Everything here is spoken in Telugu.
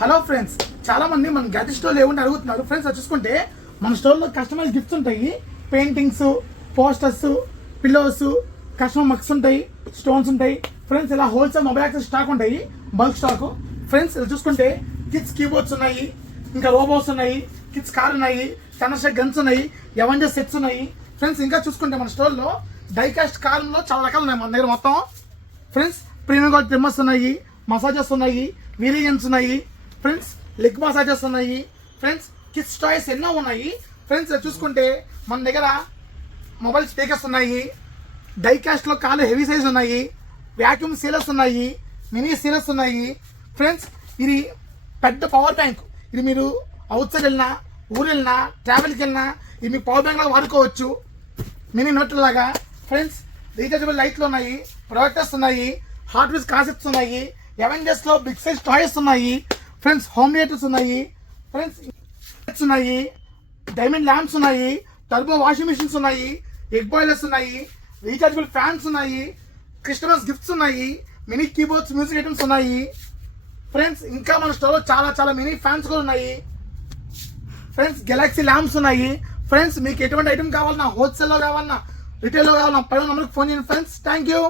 హలో ఫ్రెండ్స్, చాలా మంది మన గది స్టోర్లో ఏముంటే అడుగుతున్నారు. ఫ్రెండ్స్ చూసుకుంటే మన స్టోర్లో కస్టమైజ్ గిఫ్ట్స్ ఉంటాయి. Paintings, posters, pillows, customer mugs ఉంటాయి, స్టోన్స్ ఉంటాయి. ఫ్రెండ్స్ ఇలా హోల్సేల్ మొబైల్ యాక్సెస్ స్టాక్ ఉంటాయి, బల్క్ స్టాక్. ఫ్రెండ్స్ ఇలా చూసుకుంటే కిడ్స్ కీబోర్డ్స్ ఉన్నాయి, ఇంకా రోబోట్స్ ఉన్నాయి, కిడ్స్ కార్ ఉన్నాయి, చంద్రశేఖర్ గన్స్ ఉన్నాయి, ఎవెంజర్స్ సెట్స్ ఉన్నాయి. ఫ్రెండ్స్ ఇంకా చూసుకుంటే మన స్టోర్లో డైకాస్ట్ కాలంలో చాలా రకాలు ఉన్నాయి మన దగ్గర మొత్తం. ఫ్రెండ్స్ ప్రీమియం క్వాలిటీ ట్రిమ్మర్స్ ఉన్నాయి, మసాజెస్ ఉన్నాయి, వీరియన్స్ ఉన్నాయి. ఫ్రెండ్స్ లెగ్ మసాజెస్ ఉన్నాయి. ఫ్రెండ్స్ కిడ్స్ టాయ్స్ ఎన్నో ఉన్నాయి. ఫ్రెండ్స్ చూసుకుంటే మన దగ్గర మొబైల్ స్పీకర్స్ ఉన్నాయి, డైకాస్ట్లో కాలు హెవీ సైజ్ ఉన్నాయి, వ్యాక్యూమ్ సీలర్స్ ఉన్నాయి, మినీ సీలర్స్ ఉన్నాయి. ఫ్రెండ్స్ ఇది పెద్ద పవర్ బ్యాంక్. ఇది మీరు అవుట్ సైడ్ వెళ్ళినా, ఊరు వెళ్ళినా, ట్రావెల్కి వెళ్ళినా ఇది మీ పవర్ బ్యాంక్ లాగా వాడుకోవచ్చు, మినీ నోట్ల లాగా. ఫ్రెండ్స్ రీచార్జబుల్ లైట్లు ఉన్నాయి, ప్రొజెక్టర్స్ ఉన్నాయి, హాట్ వీల్స్ కాన్సెప్ట్స్ ఉన్నాయి, ఎవెంజర్స్లో బిగ్ సైజ్ టాయ్స్ ఉన్నాయి. ఫ్రెండ్స్ హోమ్ థియేటర్స్ ఉన్నాయి. ఫ్రెండ్స్ ఉన్నాయి, డైమండ్ ల్యాంప్స్ ఉన్నాయి, టర్బో వాషింగ్ మిషన్స్ ఉన్నాయి, ఎగ్ బాయిలర్స్ ఉన్నాయి, రీచార్జబుల్ ఫ్యాన్స్ ఉన్నాయి, క్రిస్టమస్ గిఫ్ట్స్ ఉన్నాయి, మినీ కీబోర్డ్స్, మ్యూజిక్ ఐటమ్స్ ఉన్నాయి. ఫ్రెండ్స్ ఇంకా మన స్టోర్లో చాలా చాలా మినీ ఫ్యాన్స్ కూడా ఉన్నాయి. ఫ్రెండ్స్ గెలాక్సీ ల్యాంప్స్ ఉన్నాయి. ఫ్రెండ్స్ మీకు ఎటువంటి ఐటమ్ కావాలన్నా, హోల్సేల్లో కావాలన్నా, రిటైల్లో కావాలన్నా పైన నెంబర్కి ఫోన్ చేయండి. Friends thank you.